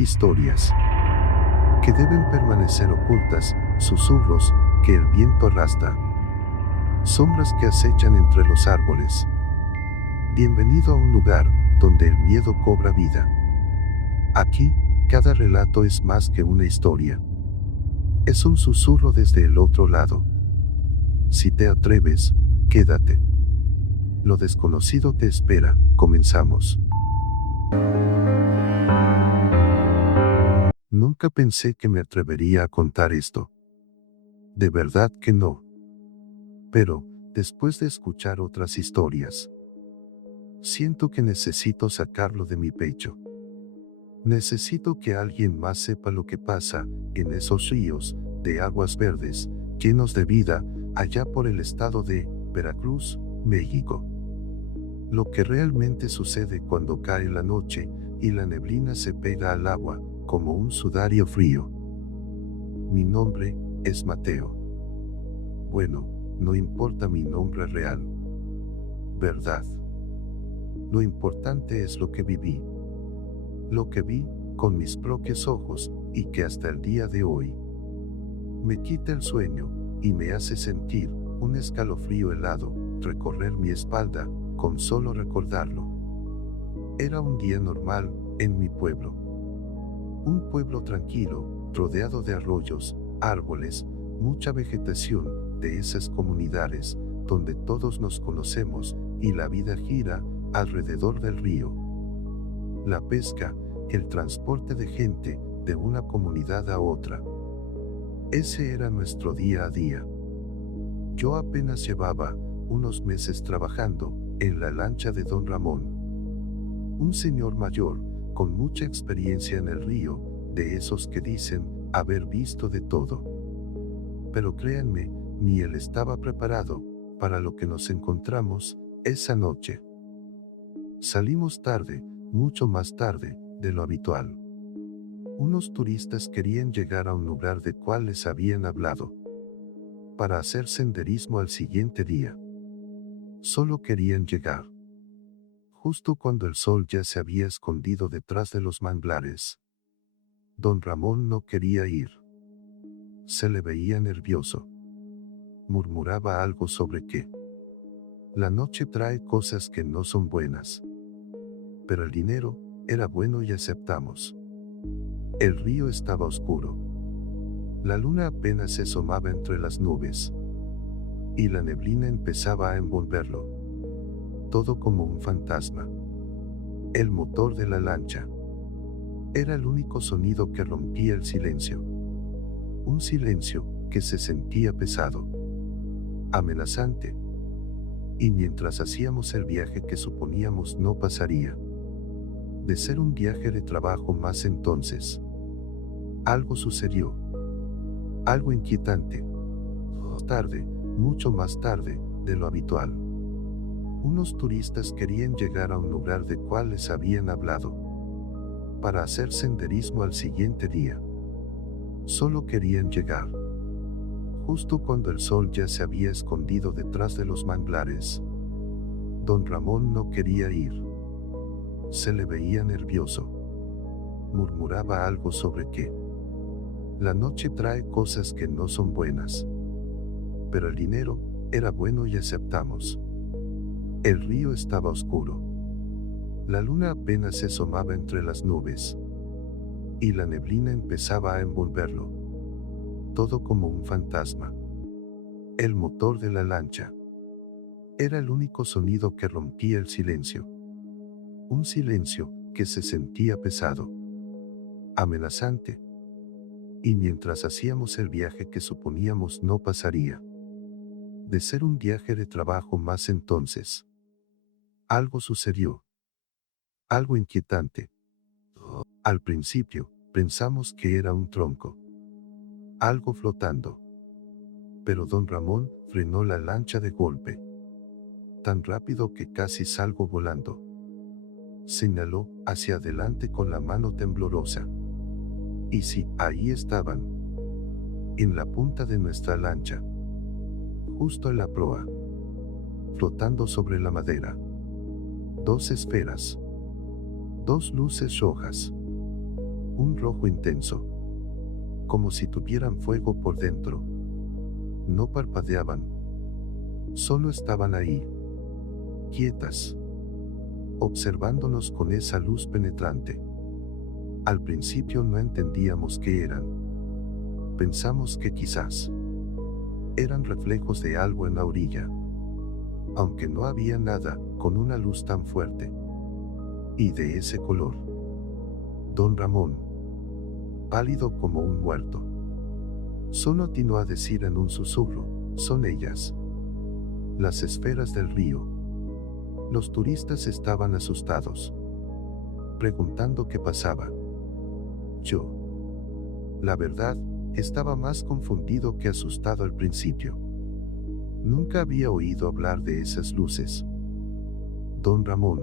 historias que deben permanecer ocultas, susurros que el viento arrastra, sombras que acechan entre los árboles. Bienvenido a un lugar donde el miedo cobra vida. Aquí, cada relato es más que una historia. Es un susurro desde el otro lado. Si te atreves, quédate. Lo desconocido te espera, comenzamos. Nunca pensé que me atrevería a contar esto. De verdad que no. Pero, después de escuchar otras historias, siento que necesito sacarlo de mi pecho. Necesito que alguien más sepa lo que pasa en esos ríos de aguas verdes, llenos de vida, allá por el estado de Veracruz, México. Lo que realmente sucede cuando cae la noche y la neblina se pega al agua como un sudario frío. Mi nombre es Mateo. Bueno, no importa mi nombre real. ¿Verdad? Lo importante es lo que viví. Lo que vi con mis propios ojos y que hasta el día de hoy me quita el sueño y me hace sentir un escalofrío helado recorrer mi espalda con solo recordarlo. Era un día normal en mi pueblo. Un pueblo tranquilo, rodeado de arroyos, árboles, mucha vegetación de esas comunidades donde todos nos conocemos y la vida gira alrededor del río. La pesca, el transporte de gente de una comunidad a otra. Ese era nuestro día a día. Yo apenas llevaba unos meses trabajando en la lancha de don Ramón. Un señor mayor, con mucha experiencia en el río, de esos que dicen haber visto de todo. Pero créanme, ni él estaba preparado para lo que nos encontramos esa noche. Salimos tarde, mucho más tarde de lo habitual. Unos turistas querían llegar a un lugar del cual les habían hablado para hacer senderismo al siguiente día. Solo querían llegar. Justo cuando el sol ya se había escondido detrás de los manglares. Don Ramón no quería ir. Se le veía nervioso. Murmuraba algo sobre que la noche trae cosas que no son buenas. Pero el dinero era bueno y aceptamos. El río estaba oscuro. La luna apenas se asomaba entre las nubes. Y la neblina empezaba a envolverlo. Todo como un fantasma. El motor de la lancha era el único sonido que rompía el silencio. Un silencio que se sentía pesado, amenazante. Y mientras hacíamos el viaje que suponíamos no pasaría de ser un viaje de trabajo más entonces, algo sucedió. Algo inquietante. Tarde, mucho más tarde de lo habitual. Unos turistas querían llegar a un lugar del cual les habían hablado para hacer senderismo al siguiente día. Solo querían llegar. Justo cuando el sol ya se había escondido detrás de los manglares. Don Ramón no quería ir. Se le veía nervioso. Murmuraba algo sobre que la noche trae cosas que no son buenas. Pero el dinero era bueno y aceptamos. El río estaba oscuro. La luna apenas se asomaba entre las nubes. Y la neblina empezaba a envolverlo. Todo como un fantasma. El motor de la lancha era el único sonido que rompía el silencio. Un silencio que se sentía pesado, amenazante. Y mientras hacíamos el viaje que suponíamos no pasaría de ser un viaje de trabajo más entonces, algo sucedió. Algo inquietante. Al principio, pensamos que era un tronco. Algo flotando. Pero don Ramón frenó la lancha de golpe. Tan rápido que casi salgo volando. Señaló hacia adelante con la mano temblorosa. Y sí, ahí estaban. En la punta de nuestra lancha. Justo en la proa. Flotando sobre la madera. Dos esferas. Dos luces rojas. un rojo intenso, como si tuvieran fuego por dentro. No parpadeaban, solo estaban ahí, quietas, observándonos con esa luz penetrante. Al principio no entendíamos qué eran. Pensamos que quizás eran reflejos de algo en la orilla, aunque no había nada con una luz tan fuerte y de ese color. Don Ramón, pálido como un muerto, solo atinó a decir en un susurro: son ellas, las esferas del río. Los turistas estaban asustados, preguntando qué pasaba. Yo, la verdad, estaba más confundido que asustado al principio. Nunca había oído hablar de esas luces. Don Ramón,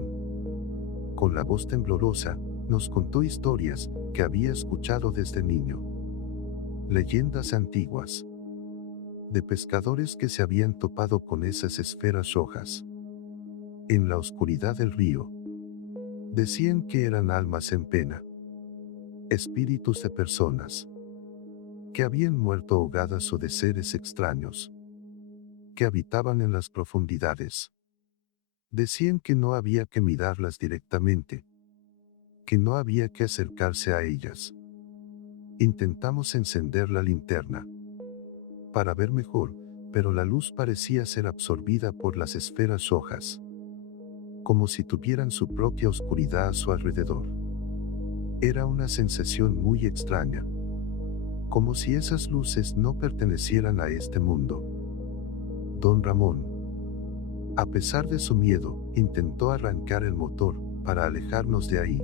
con la voz temblorosa, nos contó historias que había escuchado desde niño. Leyendas antiguas de pescadores que se habían topado con esas esferas rojas en la oscuridad del río. Decían que eran almas en pena, espíritus de personas que habían muerto ahogadas o de seres extraños que habitaban en las profundidades. Decían que no había que mirarlas directamente, que no había que acercarse a ellas. Intentamos encender la linterna para ver mejor, pero la luz parecía ser absorbida por las esferas rojas, como si tuvieran su propia oscuridad a su alrededor. Era una sensación muy extraña, como si esas luces no pertenecieran a este mundo. Don Ramón, a pesar de su miedo, intentó arrancar el motor para alejarnos de ahí,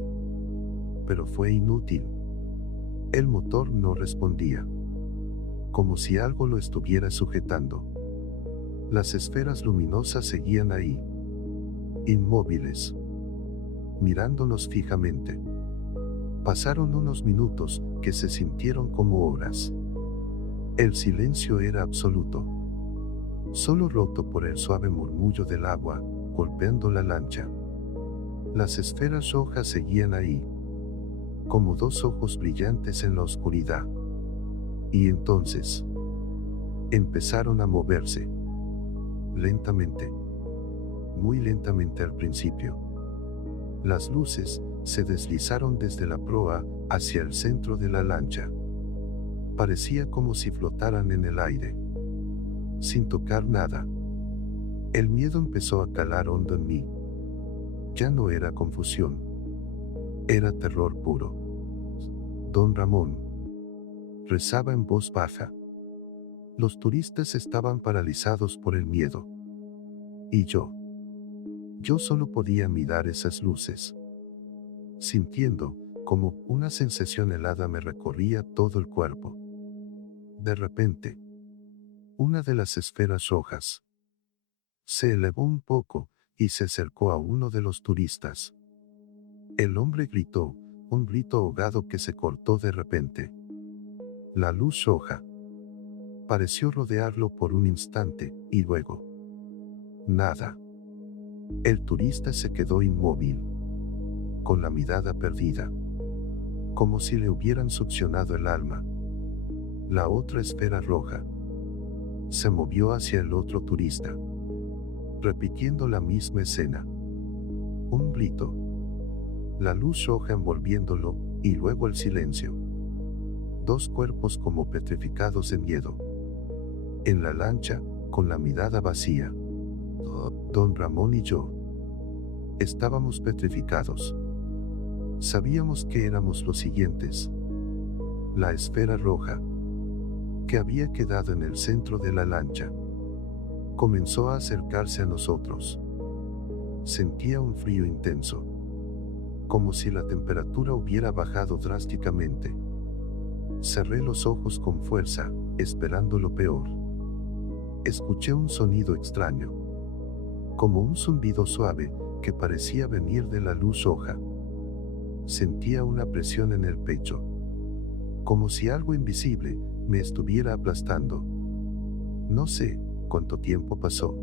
pero fue inútil. El motor no respondía, como si algo lo estuviera sujetando. Las esferas luminosas seguían ahí, inmóviles, mirándonos fijamente. Pasaron unos minutos que se sintieron como horas. El silencio era absoluto, solo roto por el suave murmullo del agua golpeando la lancha. Las esferas rojas seguían ahí, como dos ojos brillantes en la oscuridad. Y entonces empezaron a moverse, lentamente, muy lentamente al principio. Las luces se deslizaron desde la proa hacia el centro de la lancha. Parecía como si flotaran en el aire, sin tocar nada. El miedo empezó a calar hondo en mí. Ya no era confusión, era terror puro. Don Ramón rezaba en voz baja. Los turistas estaban paralizados por el miedo. Y yo solo podía mirar esas luces, sintiendo como una sensación helada me recorría todo el cuerpo. De repente, una de las esferas rojas se elevó un poco y se acercó a uno de los turistas. El hombre gritó, un grito ahogado que se cortó de repente. La luz roja pareció rodearlo por un instante, y luego nada. El turista se quedó inmóvil, con la mirada perdida, como si le hubieran succionado el alma. La otra esfera roja se movió hacia el otro turista, repitiendo la misma escena. Un grito, la luz roja envolviéndolo, y luego el silencio. Dos cuerpos como petrificados de miedo. En la lancha, con la mirada vacía. Don Ramón y yo estábamos petrificados. Sabíamos que éramos los siguientes. La esfera roja, que había quedado en el centro de la lancha, comenzó a acercarse a nosotros. Sentía un frío intenso, como si la temperatura hubiera bajado drásticamente. Cerré los ojos con fuerza, esperando lo peor. Escuché un sonido extraño, como un zumbido suave que parecía venir de la luz roja. Sentía una presión en el pecho, como si algo invisible me estuviera aplastando. No sé cuánto tiempo pasó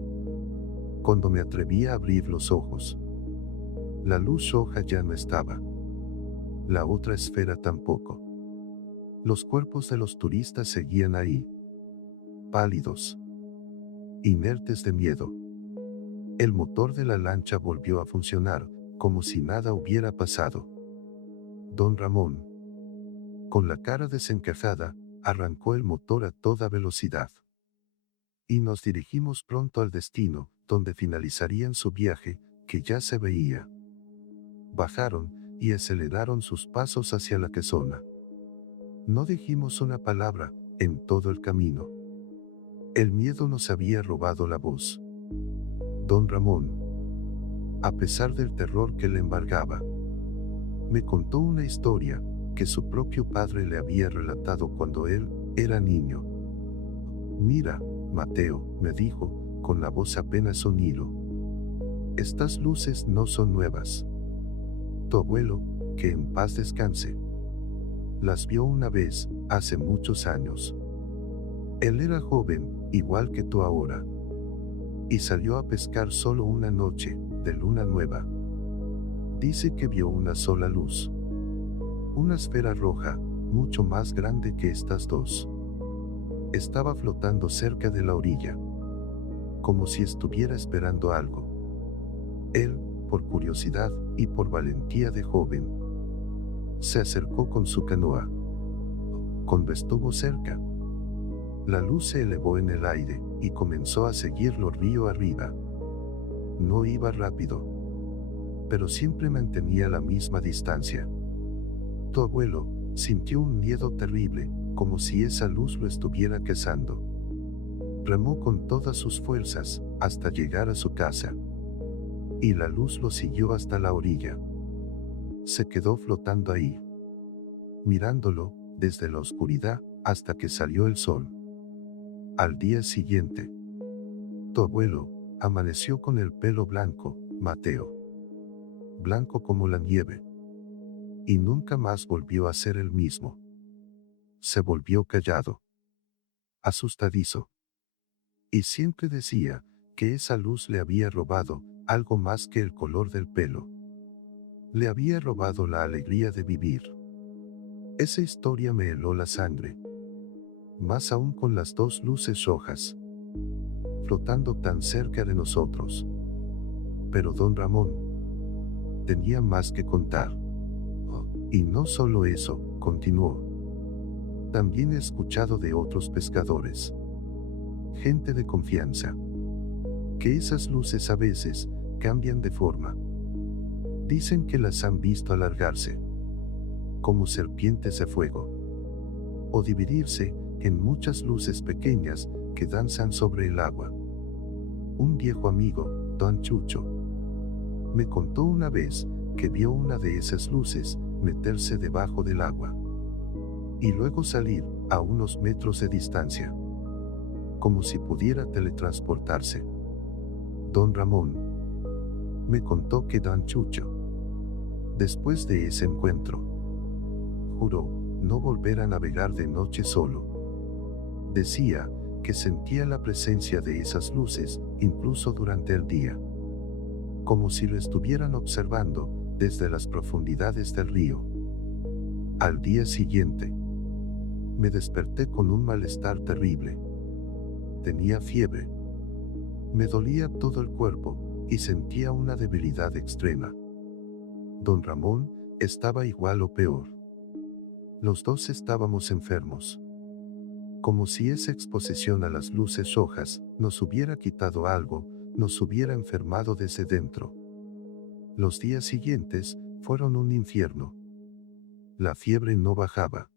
cuando me atreví a abrir los ojos. La luz roja ya no estaba. la otra esfera tampoco. Los cuerpos de los turistas seguían ahí, pálidos, inertes de miedo. El motor de la lancha volvió a funcionar, como si nada hubiera pasado. Don Ramón, con la cara desencajada, arrancó el motor a toda velocidad. Y nos dirigimos pronto al destino, donde finalizarían su viaje, que ya se veía. Bajaron, y aceleraron sus pasos hacia la casona. No dijimos una palabra, en todo el camino. El miedo nos había robado la voz. Don Ramón, a pesar del terror que le embargaba, me contó una historia, que su propio padre le había relatado cuando él era niño. Mira, Mateo, me dijo, con la voz apenas un hilo. Estas luces no son nuevas. Tu abuelo, que en paz descanse, las vio una vez, hace muchos años. Él era joven, igual que tú ahora. Y salió a pescar solo una noche, de luna nueva. Dice que vio una sola luz. Una esfera roja, mucho más grande que estas dos. Estaba flotando cerca de la orilla, como si estuviera esperando algo. Él, por curiosidad y por valentía de joven, se acercó con su canoa. Cuando estuvo cerca, la luz se elevó en el aire y comenzó a seguirlo río arriba. No iba rápido, pero siempre mantenía la misma distancia. Tu abuelo sintió un miedo terrible, como si esa luz lo estuviera cazando. Remó con todas sus fuerzas, hasta llegar a su casa. Y la luz lo siguió hasta la orilla. Se quedó flotando ahí, mirándolo, desde la oscuridad, hasta que salió el sol. Al día siguiente, tu abuelo amaneció con el pelo blanco, Mateo. Blanco como la nieve. Y nunca más volvió a ser el mismo. Se volvió callado, asustadizo. Y siempre decía que esa luz le había robado algo más que el color del pelo. Le había robado la alegría de vivir. Esa historia me heló la sangre. Más aún con las dos luces rojas, flotando tan cerca de nosotros. Pero don Ramón tenía más que contar. Y no solo eso, continuó. También he escuchado de otros pescadores, gente de confianza, que esas luces a veces cambian de forma. Dicen que las han visto alargarse, como serpientes de fuego, o dividirse en muchas luces pequeñas que danzan sobre el agua. Un viejo amigo, don Chucho, me contó una vez que vio una de esas luces meterse debajo del agua y luego salir a unos metros de distancia, como si pudiera teletransportarse. Don Ramón me contó que don Chucho, después de ese encuentro, juró no volver a navegar de noche solo. Decía que sentía la presencia de esas luces incluso durante el día, como si lo estuvieran observando desde las profundidades del río. Al día siguiente, me desperté con un malestar terrible. Tenía fiebre. Me dolía todo el cuerpo y sentía una debilidad extrema. Don Ramón estaba igual o peor. Los dos estábamos enfermos. Como si esa exposición a las luces rojas nos hubiera quitado algo, nos hubiera enfermado desde dentro. Los días siguientes fueron un infierno. La fiebre no bajaba.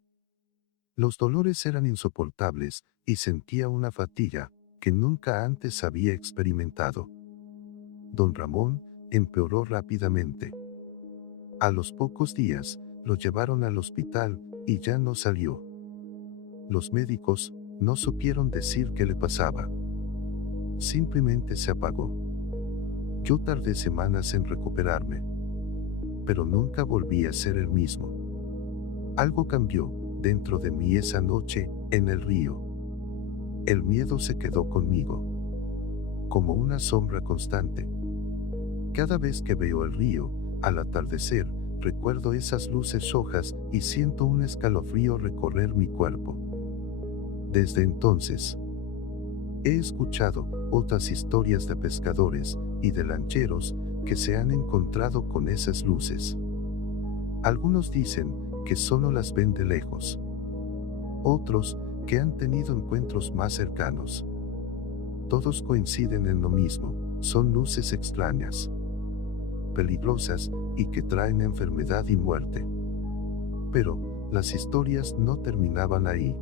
Los dolores eran insoportables y sentía una fatiga que nunca antes había experimentado. Don Ramón empeoró rápidamente. A los pocos días, lo llevaron al hospital y ya no salió. Los médicos no supieron decir qué le pasaba. Simplemente se apagó. Yo tardé semanas en recuperarme, pero nunca volví a ser el mismo. Algo cambió dentro de mí esa noche, en el río. El miedo se quedó conmigo, como una sombra constante. Cada vez que veo el río, al atardecer, Recuerdo esas luces rojas y siento un escalofrío recorrer mi cuerpo. Desde entonces, he escuchado otras historias de pescadores y de lancheros que se han encontrado con esas luces. Algunos dicen que solo las ven de lejos. Otros que han tenido encuentros más cercanos. Todos coinciden en lo mismo, son luces extrañas, peligrosas y que traen enfermedad y muerte. Pero las historias no terminaban ahí.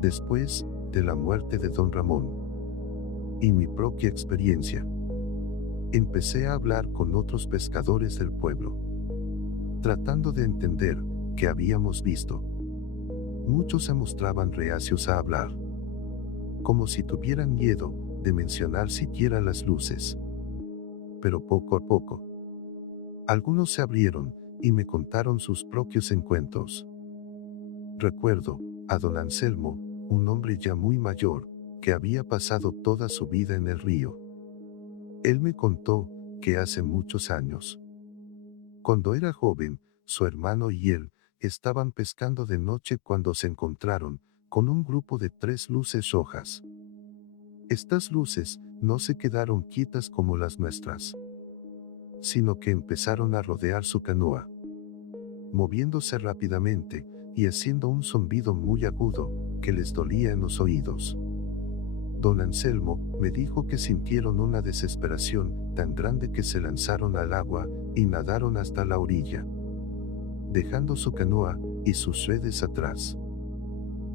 Después de la muerte de don Ramón y mi propia experiencia, empecé a hablar con otros pescadores del pueblo, tratando de entender qué habíamos visto. Muchos se mostraban reacios a hablar, como si tuvieran miedo de mencionar siquiera las luces. Pero poco a poco, algunos se abrieron y me contaron sus propios encuentros. Recuerdo a don Anselmo, un hombre ya muy mayor, que había pasado toda su vida en el río. Él me contó que hace muchos años, cuando era joven, su hermano y él estaban pescando de noche cuando se encontraron con un grupo de 3 luces rojas. Estas luces no se quedaron quietas como las nuestras, sino que empezaron a rodear su canoa, moviéndose rápidamente y haciendo un zumbido muy agudo que les dolía en los oídos. Don Anselmo me dijo que sintieron una desesperación tan grande que se lanzaron al agua y nadaron hasta la orilla, dejando su canoa y sus redes atrás.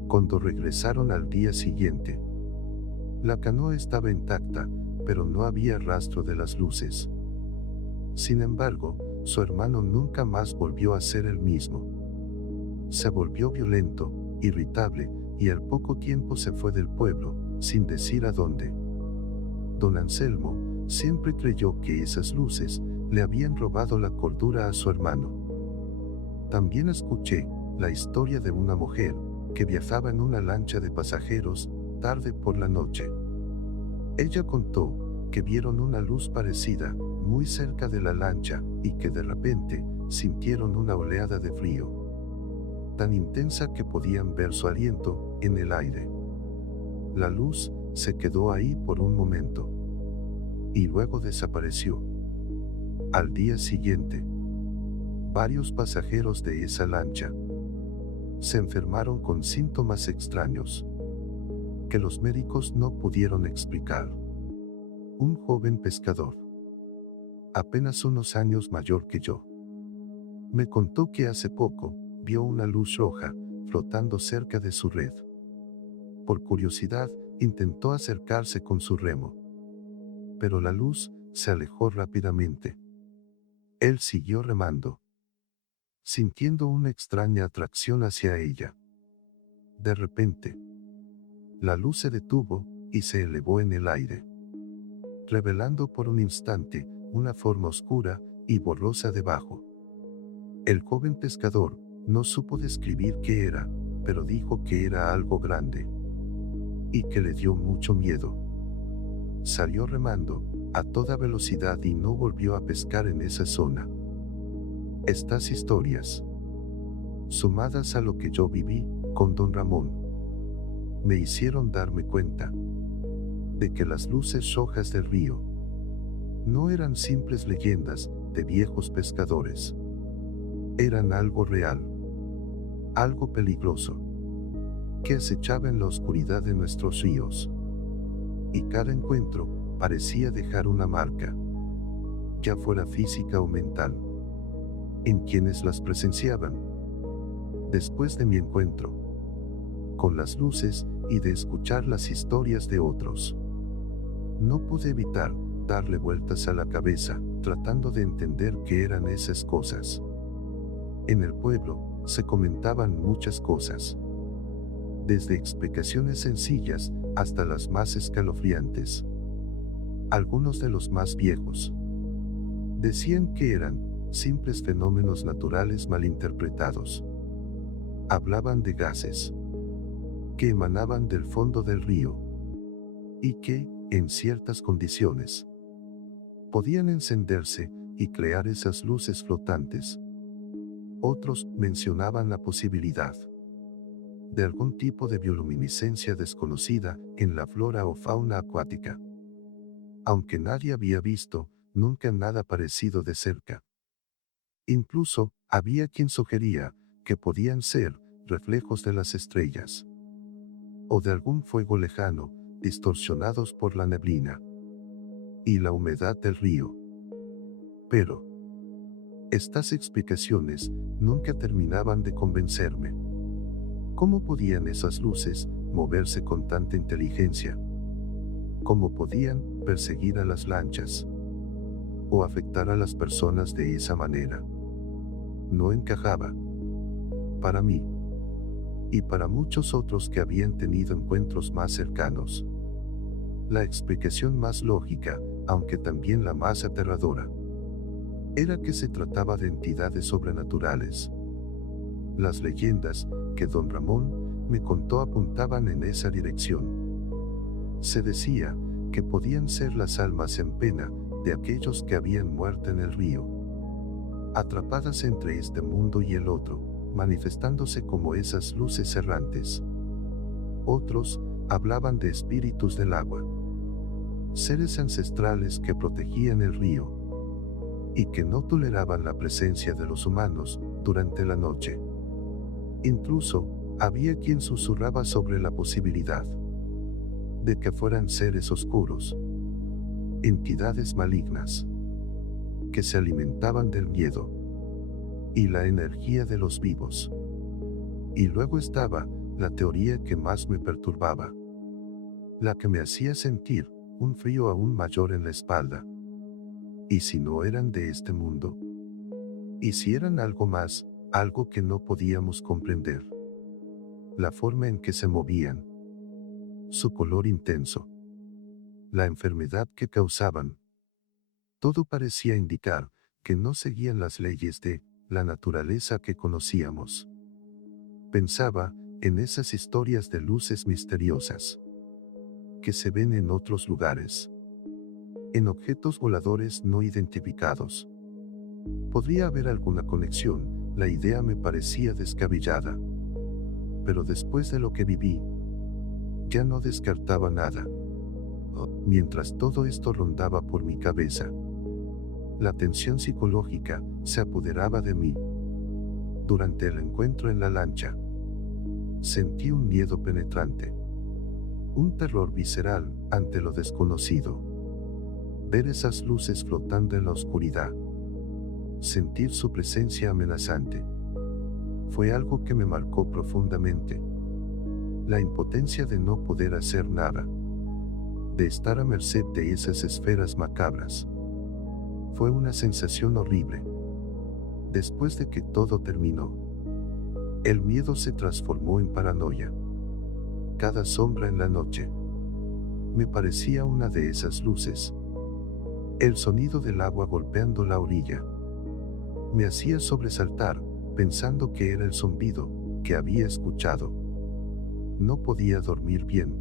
Cuando regresaron al día siguiente, la canoa estaba intacta, pero no había rastro de las luces. Sin embargo, su hermano nunca más volvió a ser el mismo. Se volvió violento, irritable, y al poco tiempo se fue del pueblo, sin decir a dónde. Don Anselmo siempre creyó que esas luces le habían robado la cordura a su hermano. También escuché la historia de una mujer que viajaba en una lancha de pasajeros tarde por la noche. Ella contó que vieron una luz parecida muy cerca de la lancha y que de repente sintieron una oleada de frío, tan intensa que podían ver su aliento en el aire. La luz se quedó ahí por un momento y luego desapareció. Al día siguiente, varios pasajeros de esa lancha se enfermaron con síntomas extraños que los médicos no pudieron explicar. Un joven pescador, apenas unos años mayor que yo, me contó que hace poco vio una luz roja flotando cerca de su red. Por curiosidad, intentó acercarse con su remo, pero la luz se alejó rápidamente. Él siguió remando, sintiendo una extraña atracción hacia ella. De repente, la luz se detuvo y se elevó en el aire, revelando por un instante una forma oscura y borrosa debajo. El joven pescador no supo describir qué era, pero dijo que era algo grande y que le dio mucho miedo. Salió remando a toda velocidad y no volvió a pescar en esa zona. Estas historias, sumadas a lo que yo viví con don Ramón, me hicieron darme cuenta de que las luces rojas del río no eran simples leyendas de viejos pescadores. Eran algo real, algo peligroso, que acechaba en la oscuridad de nuestros ríos. Y cada encuentro parecía dejar una marca, ya fuera física o mental, en quienes las presenciaban. Después de mi encuentro con las luces y de escuchar las historias de otros, no pude evitar darle vueltas a la cabeza, tratando de entender qué eran esas cosas. En el pueblo se comentaban muchas cosas, desde explicaciones sencillas hasta las más escalofriantes. Algunos de los más viejos decían que eran simples fenómenos naturales malinterpretados. Hablaban de gases que emanaban del fondo del río y que, en ciertas condiciones, podían encenderse y crear esas luces flotantes. Otros mencionaban la posibilidad de algún tipo de bioluminiscencia desconocida en la flora o fauna acuática. Aunque nadie había visto nunca nada parecido de cerca. Incluso, había quien sugería que podían ser reflejos de las estrellas o de algún fuego lejano, distorsionados por la neblina y la humedad del río. Pero estas explicaciones nunca terminaban de convencerme. ¿Cómo podían esas luces moverse con tanta inteligencia? ¿Cómo podían perseguir a las lanchas o afectar a las personas de esa manera? No encajaba. Para mí y para muchos otros que habían tenido encuentros más cercanos. La explicación más lógica, aunque también la más aterradora, era que se trataba de entidades sobrenaturales. Las leyendas que don Ramón me contó apuntaban en esa dirección. Se decía que podían ser las almas en pena de aquellos que habían muerto en el río, atrapadas entre este mundo y el otro, manifestándose como esas luces errantes. Otros hablaban de espíritus del agua, seres ancestrales que protegían el río y que no toleraban la presencia de los humanos durante la noche. Incluso, había quien susurraba sobre la posibilidad de que fueran seres oscuros, entidades malignas, que se alimentaban del miedo y la energía de los vivos. Y luego estaba la teoría que más me perturbaba, la que me hacía sentir un frío aún mayor en la espalda. ¿Y si no eran de este mundo? ¿Y si eran algo más, algo que no podíamos comprender? La forma en que se movían, su color intenso, la enfermedad que causaban. Todo parecía indicar que no seguían las leyes de la naturaleza que conocíamos. Pensaba en esas historias de luces misteriosas que se ven en otros lugares, en objetos voladores no identificados. ¿Podría haber alguna conexión? La idea me parecía descabellada. Pero después de lo que viví, ya no descartaba nada. Mientras todo esto rondaba por mi cabeza, la tensión psicológica se apoderaba de mí. Durante el encuentro en la lancha, sentí un miedo penetrante, un terror visceral ante lo desconocido. Ver esas luces flotando en la oscuridad, sentir su presencia amenazante, fue algo que me marcó profundamente. La impotencia de no poder hacer nada, de estar a merced de esas esferas macabras, fue una sensación horrible. Después de que todo terminó, el miedo se transformó en paranoia. Cada sombra en la noche me parecía una de esas luces. El sonido del agua golpeando la orilla me hacía sobresaltar, pensando que era el zumbido que había escuchado. No podía dormir bien.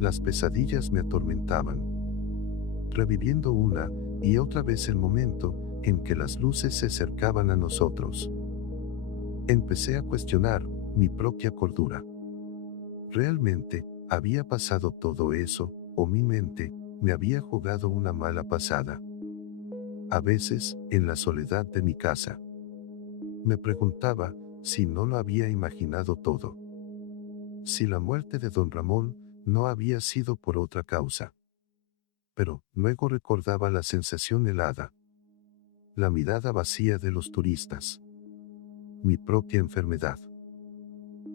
Las pesadillas me atormentaban, reviviendo una y otra vez el momento en que las luces se acercaban a nosotros. Empecé a cuestionar mi propia cordura. ¿Realmente había pasado todo eso, o mi mente me había jugado una mala pasada? A veces, en la soledad de mi casa, me preguntaba si no lo había imaginado todo. Si la muerte de don Ramón no había sido por otra causa. Pero luego recordaba la sensación helada, la mirada vacía de los turistas, mi propia enfermedad.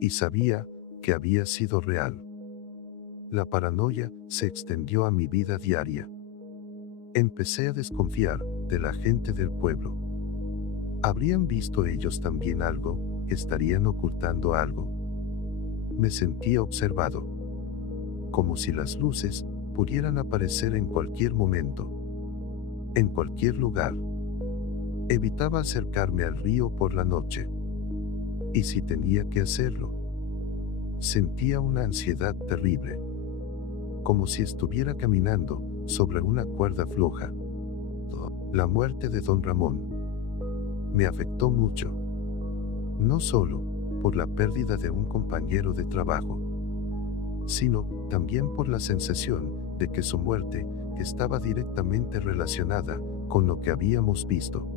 Y sabía que había sido real. La paranoia se extendió a mi vida diaria. Empecé a desconfiar de la gente del pueblo. ¿Habrían visto ellos también algo? ¿Estarían ocultando algo? Me sentía observado, como si las luces pudieran aparecer en cualquier momento, en cualquier lugar. Evitaba acercarme al río por la noche. Y si tenía que hacerlo, sentía una ansiedad terrible, como si estuviera caminando sobre una cuerda floja. La muerte de don Ramón me afectó mucho. no solo por la pérdida de un compañero de trabajo, sino también por la sensación de que su muerte estaba directamente relacionada con lo que habíamos visto.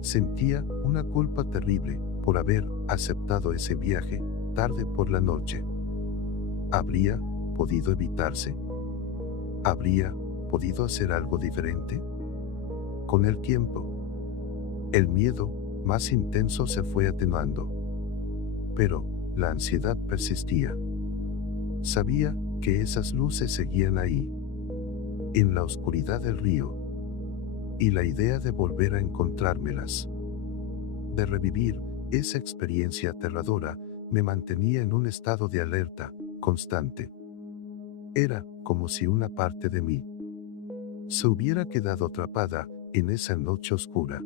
Sentía una culpa terrible por haber aceptado ese viaje tarde por la noche. ¿Habría podido evitarse? ¿Habría podido hacer algo diferente? Con el tiempo, el miedo más intenso se fue atenuando, pero la ansiedad persistía. Sabía que esas luces seguían ahí, en la oscuridad del río, y la idea de volver a encontrármelas, de revivir esa experiencia aterradora, me mantenía en un estado de alerta constante. Era como si una parte de mí se hubiera quedado atrapada en esa noche oscura,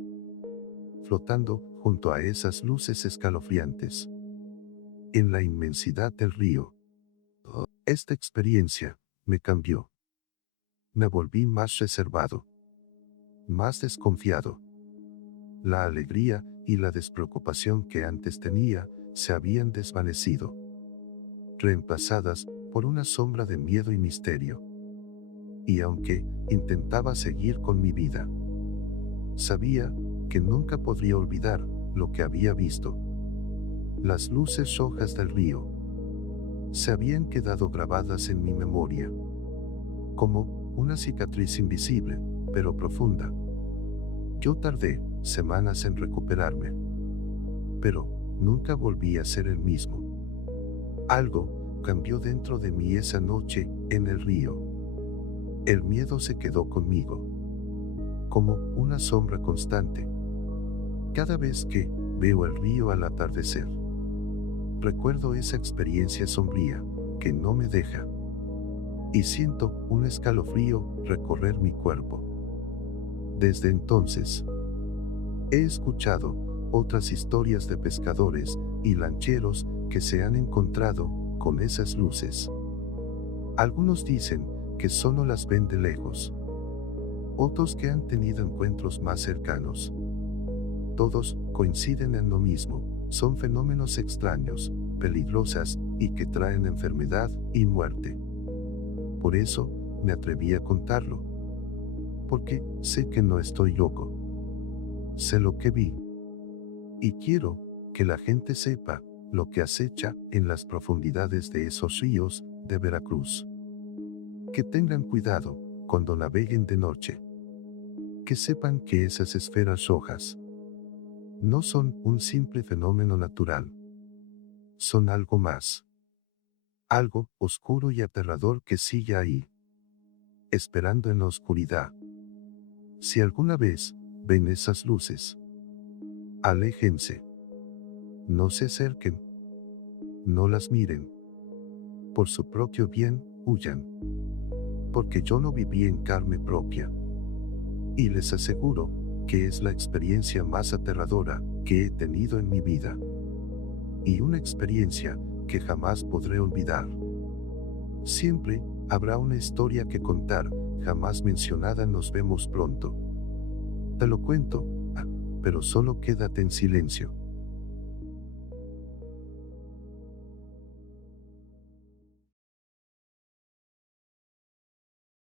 flotando junto a esas luces escalofriantes, en la inmensidad del río. Esta experiencia me cambió. Me volví más reservado, más desconfiado. La alegría y la despreocupación que antes tenía se habían desvanecido, reemplazadas por una sombra de miedo y misterio. Y aunque intentaba seguir con mi vida, sabía que nunca podría olvidar lo que había visto. Las luces rojas del río se habían quedado grabadas en mi memoria, como una cicatriz invisible, pero profunda. Yo tardé semanas en recuperarme, pero nunca volví a ser el mismo. Algo cambió dentro de mí esa noche en el río. El miedo se quedó conmigo, como una sombra constante. Cada vez que veo el río al atardecer, recuerdo esa experiencia sombría que no me deja, y siento un escalofrío recorrer mi cuerpo. Desde entonces, he escuchado otras historias de pescadores y lancheros que se han encontrado con esas luces. Algunos dicen que solo las ven de lejos, otros que han tenido encuentros más cercanos. Todos coinciden en lo mismo: son fenómenos extraños, peligrosas y que traen enfermedad y muerte. Por eso me atreví a contarlo, porque sé que no estoy loco. Sé lo que vi, y quiero que la gente sepa lo que acecha en las profundidades de esos ríos de Veracruz. Que tengan cuidado cuando naveguen de noche. Que sepan que esas esferas rojas no son un simple fenómeno natural. Son algo más. Algo oscuro y aterrador que sigue ahí, esperando en la oscuridad. Si alguna vez ven esas luces, aléjense. No se acerquen. No las miren. Por su propio bien, huyan. Porque yo lo viví en carne propia. Y les aseguro que es la experiencia más aterradora que he tenido en mi vida. Y una experiencia que jamás podré olvidar. Siempre habrá una historia que contar, jamás mencionada en Nos vemos pronto. Te lo cuento, pero solo quédate en silencio.